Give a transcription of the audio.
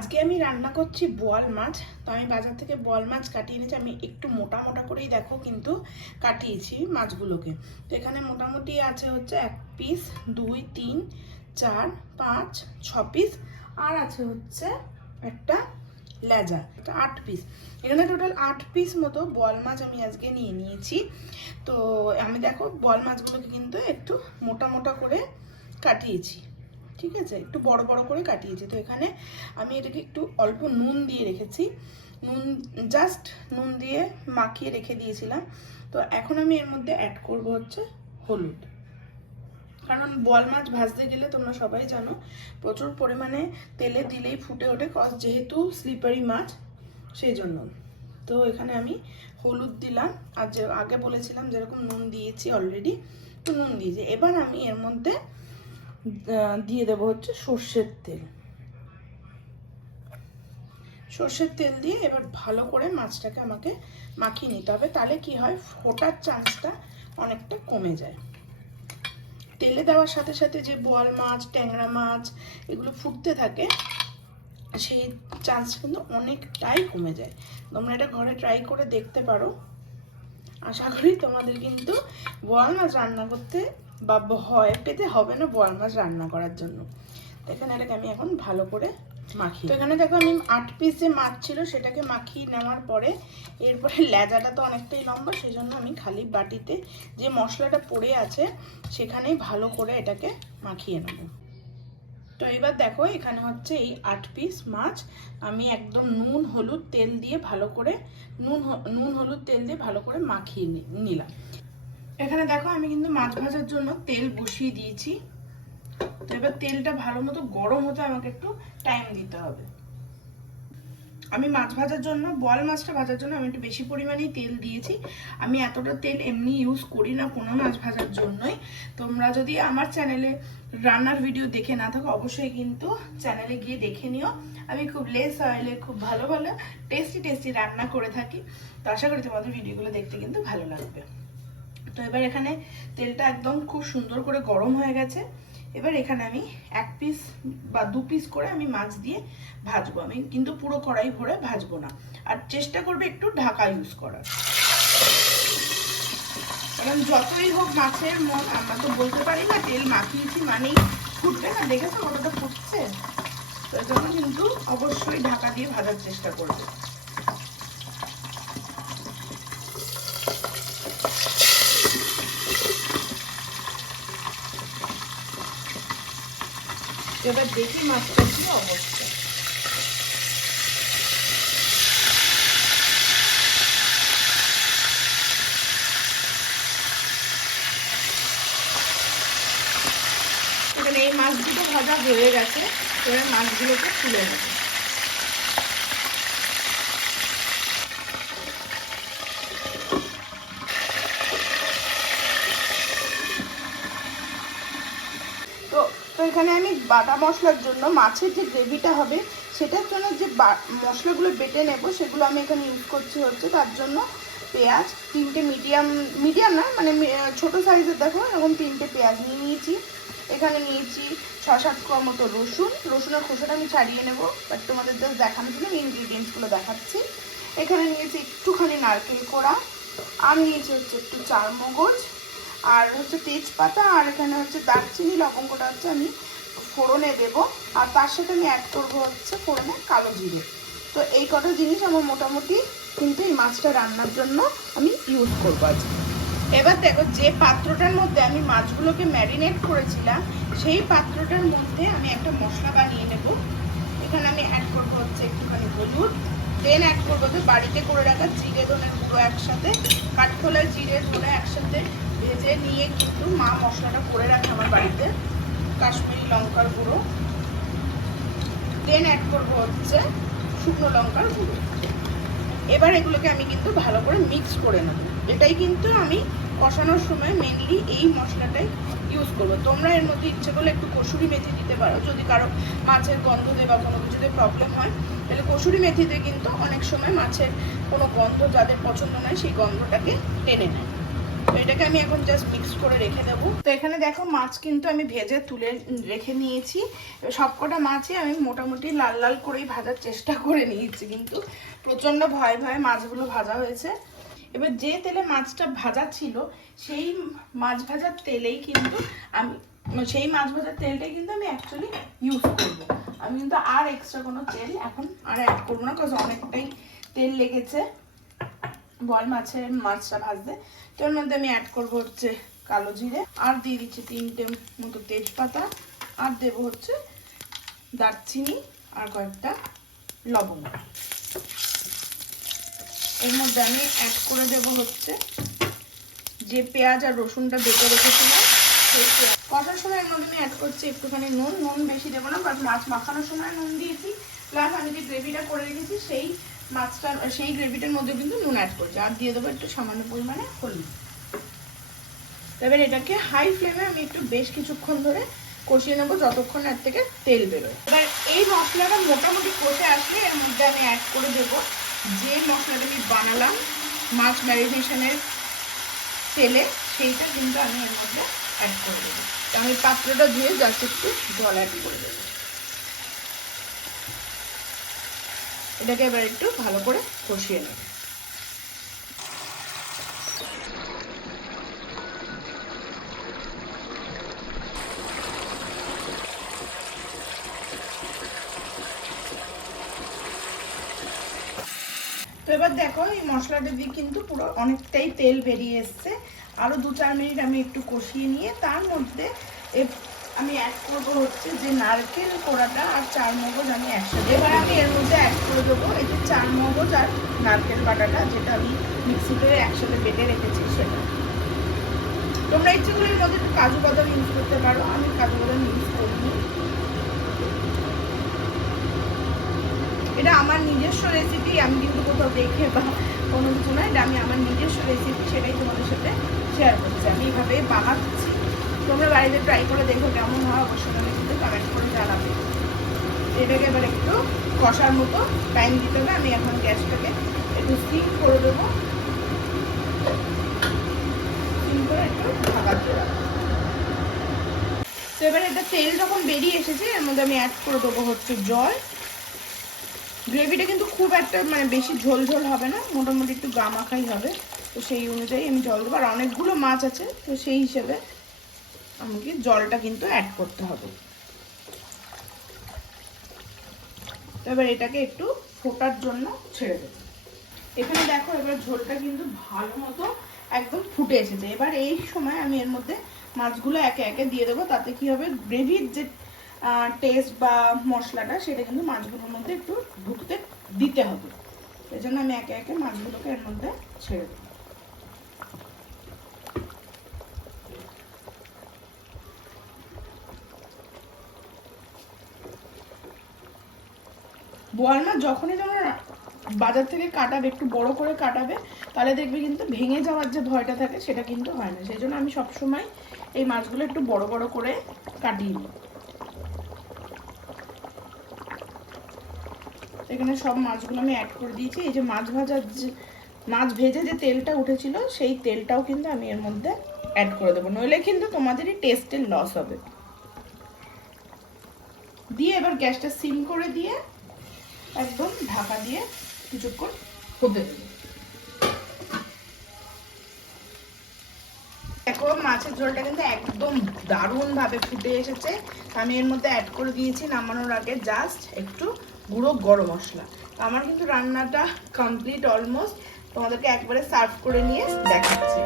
আজকে আমি রান্না করছি বোয়াল মাছ। তো আমি বাজার থেকে বোয়াল মাছ কাটিয়ে এনেছি। আমি একটু মোটা মোটা করেই দেখো কিন্তু কাটিয়েছি মাছগুলোকে। তো এখানে মোটামুটি আছে হচ্ছে 1 পিস, 2, 3, 4, 5, 6 পিস, আর আছে হচ্ছে একটা লেজা, এটা 8 পিস। এখানে টোটাল 8 পিস মতো বোয়াল মাছ আমি আজকে নিয়ে নিয়েছি। তো আমি দেখো বোয়াল মাছগুলোকে কিন্তু একটু মোটা মোটা করে কাটিয়েছি, ঠিক আছে, একটু বড় বড় করে কাটিয়েছি। তো এখানে আমি এটাকে একটু অল্প নুন দিয়ে রেখেছি, জাস্ট নুন দিয়ে মাখিয়ে রেখে দিয়েছিলাম। তো এখন আমি এর মধ্যে অ্যাড করব হচ্ছে হলুদ, কারণ বোয়াল মাছ ভাজতে গেলে তোমরা সবাই জানো প্রচুর পরিমাণে তেলে দিলেই ফুটে ওঠে, কজ যেহেতু স্লিপারি মাছ সেই জন্য। তো এখানে আমি হলুদ দিলাম, আর যে আগে বলেছিলাম যেরকম নুন দিয়েছি অলরেডি, তো নুন দিয়েছি। এবার আমি এর মধ্যে দিয়ে দেবো হচ্ছে সর্ষের তেল। সর্ষের তেল দিয়ে এবার ভালো করে মাছটাকে আমাকে মাখিয়ে নিতে হবে, তাহলে কি হয় ফোটার চান্সটা অনেকটা কমে যায়। তেলে দেওয়ার সাথে সাথে যে বোয়াল মাছ, ট্যাংরা মাছ এগুলো ফুটতে থাকে, সেই চান্স কিন্তু অনেকটাই কমে যায়। তোমরা এটা ঘরে ট্রাই করে দেখতে পারো। আশা করি তোমাদের কিন্তু বোয়াল মাছ রান্না করতে বা ভয় পেতে হবে না বোয়াল মাছ রান্না করার জন্য। এখানে এটাকে আমি এখন ভালো করে মাখি। তো এখানে দেখো আমি 8 পিস যে মাছ ছিল সেটাকে মাখিয়ে নেওয়ার পরে এরপরে লেজাটা তো অনেকটাই লম্বা, সেই জন্য আমি খালি বাটিতে যে মশলাটা পড়ে আছে সেখানেই ভালো করে এটাকে মাখিয়ে নেব। তো এবার দেখো এখানে হচ্ছে এই 8 পিস মাছ আমি একদম নুন হলুদ তেল দিয়ে ভালো করে নুন হলুদ তেল দিয়ে ভালো করে মাখিয়ে নিলাম। এখানে দেখো আমি কিন্তু মাছ ভাজার জন্য তেল বসিয়ে দিয়েছি। তো এবার তেলটা ভালো মতো গরম হতে আমাকে একটু টাইম দিতে হবে। আমি মাছ ভাজার জন্য, বোয়াল মাছটা ভাজার জন্য আমি একটু বেশি পরিমাণেই তেল দিয়েছি। আমি এতটা তেল এমনি ইউজ করি না কোনো মাছ ভাজার জন্যই। তোমরা যদি আমার চ্যানেলে রান্নার ভিডিও দেখে না থাকো অবশ্যই কিন্তু চ্যানেলে গিয়ে দেখে নিও। আমি খুব লেস অয়েলে খুব ভালো ভালো টেস্টি রান্না করে থাকি। তো আশা করি তোমাদের ভিডিওগুলো দেখতে কিন্তু ভালো লাগবে। তো এবার এখানে তেলটা একদম খুব সুন্দর করে গরম হয়ে গেছে। এবার এখানে আমি 1 পিস বা 2 পিস করে আমি মাছ দিয়ে ভাজবো। আমি কিন্তু পুরো কড়াই ভরে ভাজবো না, আর চেষ্টা করবে একটু ঢাকা ইউজ করার, কারণ যতই হোক মাছের মন আমরা তো বলতে পারি না তেল মাখিয়েছি মানেই ফুটবে না। দেখেছো কতটা ফুটছে? তো এই জন্য কিন্তু অবশ্যই ঢাকা দিয়ে ভাজার চেষ্টা করবে। এবার দেখি মাছটা কি অবস্থা। এখানে এই মাছগুলো ভাজা হয়ে গেছে, এবার মাছগুলোকে তুলে নেব। তো এখানে আমি বাটা মশলার জন্য মাছের যে গ্রেভিটা হবে সেটার জন্য যে মশলাগুলো বেটে নেব সেগুলো আমি এখানে ইউজ করছি হচ্ছে। তার জন্য পেঁয়াজ 3টে মিডিয়াম না মানে ছোটো সাইজের দেখো এরকম 3টে পেঁয়াজ নিয়ে নিয়েছি। এখানে নিয়েছি 6-7 কোয়া মতো রসুনের খোসাটা আমি ছাড়িয়ে নেব, বাট তোমাদের জাস্ট দেখানোর জন্য ইনগ্রিডিয়েন্টসগুলো দেখাচ্ছি। এখানে নিয়েছি একটুখানি নারকেল কোড়া, আর নিয়েছি হচ্ছে একটু চারমগজ, আর হচ্ছে তেজপাতা, আর এখানে হচ্ছে দারচিনি লবঙ্গটা হচ্ছে আমি ফোড়নে দেব, আর তার সাথে আমি অ্যাড করবো হচ্ছে ফোড়নে কালো জিরে। তো এই কটা জিনিস আমার মোটামুটি কিন্তু এই মাছটা রান্নার জন্য আমি ইউজ করবো আজকে। এবার দেখো যে পাত্রটার মধ্যে আমি মাছগুলোকে ম্যারিনেট করেছিলাম সেই পাত্রটার মধ্যে আমি একটা মশলা বানিয়ে নেব। এখানে আমি অ্যাড করবো হচ্ছে একটুখানি হলুদ, দেন অ্যাড করবো যে বাড়িতে করে রাখা জিরে ধনের গুঁড়ো একসাথে, কাঠখোলা জিরে ধনে একসাথে ভেজে নিয়ে কিন্তু মা মশলাটা করে রাখে আমার বাড়িতে, কাশ্মীরি লঙ্কার গুঁড়ো, দেন অ্যাড করবো হচ্ছে শুকনো লঙ্কার গুঁড়ো। এবার এগুলোকে আমি কিন্তু ভালো করে মিক্স করে নেব। এটাই কিন্তু আমি কষানোর সময় মেনলি এই মশলাটাই ইউজ করবো। তোমরা এর মধ্যে ইচ্ছে করলে একটু কসুরি মেথি দিতে পারো, যদি কারো মাছের গন্ধ দিয়ে বা কোনো কিছুতে প্রবলেম হয় তাহলে কসুরি মেথিতে কিন্তু অনেক সময় মাছের কোনো গন্ধ যাদের পছন্দ নয় সেই গন্ধটাকে টেনে নেয়। এটাকে আমি এখন জাস্ট মিক্স করে রেখে দেবো। তো এখানে দেখো মাছ কিন্তু আমি ভেজে তুলে রেখে নিয়েছি। সবকটা মাছই আমি মোটামুটি লাল লাল করেই ভাজার চেষ্টা করে নিয়েছি, কিন্তু প্রচণ্ড ভয়ে ভয়ে মাছগুলো ভাজা হয়েছে। এবার যে তেলে মাছটা ভাজা ছিল সেই মাছ ভাজার তেলেই কিন্তু আমি তেলটাই কিন্তু আমি অ্যাকচুয়ালি ইউজ করবো। আমি কিন্তু আর এক্সট্রা কোনো তেল এখন আর অ্যাড করবো না, কারণ অনেকটাই তেল লেগেছে বল মাছটা ভাজতে। তো এর মধ্যে আমি অ্যাড করবো হচ্ছে কালো জিরে, আর দিয়ে দিচ্ছি 3টে মতো তেজপাতা, আর দেবো হচ্ছে দারচিনি আর কয়েকটা লবঙ্গ। এর মধ্যে আমি অ্যাড করে দেবো হচ্ছে যে পেঁয়াজ আর রসুনটা বেটে রেখেছিলাম সেই কষার সময়। এর মধ্যে আমি অ্যাড করছি একটুখানি নুন বেশি দেবো না, বাট মাছ মাখানোর সময় নুন দিয়েছি, প্লাস আমি যে গ্রেভিটা করে রেখেছি সেই গ্রেভিটার মধ্যে কিন্তু নুন অ্যাড করছি, আর দিয়ে দেবো একটু সামান্য পরিমাণে হলুদ। এবার এটাকে হাই ফ্লেমে আমি একটু বেশ কিছুক্ষণ ধরে কষিয়ে নেবো, যতক্ষণ এর থেকে তেল বেরোয়। এবার এই মশলাটা মোটামুটি কষে আসলে এর মধ্যে আমি অ্যাড করে দেবো যে মশলাটা আমি বানালাম মাছ ম্যারিনেশনের তেলে, সেইটা কিন্তু আমি এর মধ্যে অ্যাড করে দেবো। আমি পাত্রটা ধুয়ে জাস্ট একটু জল অ্যাড করে দেবো। এটাকে এবার একটু ভালো করে কষিয়ে নেব। তো এবার দেখো এই মশলাটা দিয়ে কিন্তু পুরো অনেকটাই তেল বেরিয়ে এসছে। আরো 2-4 মিনিট আমি একটু কষিয়ে নিয়ে তার মধ্যে আমি অ্যাড করবো হচ্ছে যে নারকেল কোড়াটা আর চারমগজ আমি একসাথে। এবার আমি এর মধ্যে অ্যাড করে দেবো এই যে চারমগজ আর নারকেল বাটাটা, যেটা আমি মিক্সিতে একসাথে বেটে রেখেছি সেটা। তোমরা ইচ্ছে করলে এর মধ্যে একটু কাজু বাদাম ইউজ করতে পারো, আমি কাজু বাদাম ইউজ করিনি। এটা আমার নিজস্ব রেসিপি, আমি কিন্তু কোথাও দেখে বা কোনো কিছু না, এটা আমি আমার নিজস্ব রেসিপি, সেটাই তোমাদের সাথে শেয়ার করছি। আমি এইভাবে বানাচ্ছি, তোমরা বাড়িতে ট্রাই করে দেখো কেমন হয়, অবশ্যই আমি কিন্তু কমেন্ট করে জানাবে। এটাকে এবার একটু কষার মতো টাইম দিতে হবে। আমি এখন গ্যাসটাকে একটু সিম করে দেবো, সিম করে একটু ঢাকা দিয়ে রাখবো। তো এবার এটা তেল যখন বেরিয়ে এসেছে এর মধ্যে আমি অ্যাড করে দেবো হচ্ছে জল। গ্রেভিটা কিন্তু খুব একটা মানে বেশি ঝোল ঝোল হবে না, মোটামুটি একটু গা মাখাই হবে। তো সেই অনুযায়ী আমি জল দেবো, আর অনেকগুলো মাছ আছে তো সেই হিসেবে আমাকে জলটা কিন্তু অ্যাড করতে হবে। এবার এটাকে একটু ফোটার জন্য ছেড়ে দেবো। এখানে দেখো এবার ঝোলটা কিন্তু ভালো মতো একদম ফুটে এসেছে। এবার এই সময় আমি এর মধ্যে মাছগুলো একে একে দিয়ে দেবো, তাতে কি হবে গ্রেভির যে টেস্ট বা মশলাটা সেটা কিন্তু মাছগুলোর মধ্যে একটু ঢুকতে দিতে হবে। এই জন্য আমি একে একে মাছগুলোকে এর মধ্যে ছেড়ে দেবো। বোয়াল মাছ যখনই তোমরা বাজার থেকে কাটাবে, একটু বড় করে কাটাবে, তাহলে দেখবে কিন্তু ভেঙে যাওয়ার যে ভয়টা থাকে সেটা কিন্তু হয় না। সেই জন্য আমি সবসময় এই মাছগুলো একটু বড় বড় করে কাটিয়ে নিই। এখানে সব মাছগুলো আমি অ্যাড করে দিয়েছি। এই যে মাছ ভেজে যে তেলটা উঠেছিল সেই তেলটাও কিন্তু আমি এর মধ্যে অ্যাড করে দেবো, নইলে কিন্তু তোমাদেরই টেস্টের লস হবে। দিয়ে এবার গ্যাসটা সিম করে দিয়ে একদম ঢাকা দিয়ে কিছুক্ষণ হতে দেবো। দেখো মাছের ঝোলটা কিন্তু একদম দারুণ ভাবে ফুটে এসেছে। আমি এর মধ্যে অ্যাড করে দিয়েছি নামানোর আগে জাস্ট একটু গুঁড়ো গরম মশলা। আমার কিন্তু রান্নাটা কমপ্লিট অলমোস্ট, তোমাদেরকে একবারে সার্ভ করে নিয়ে দেখাচ্ছি।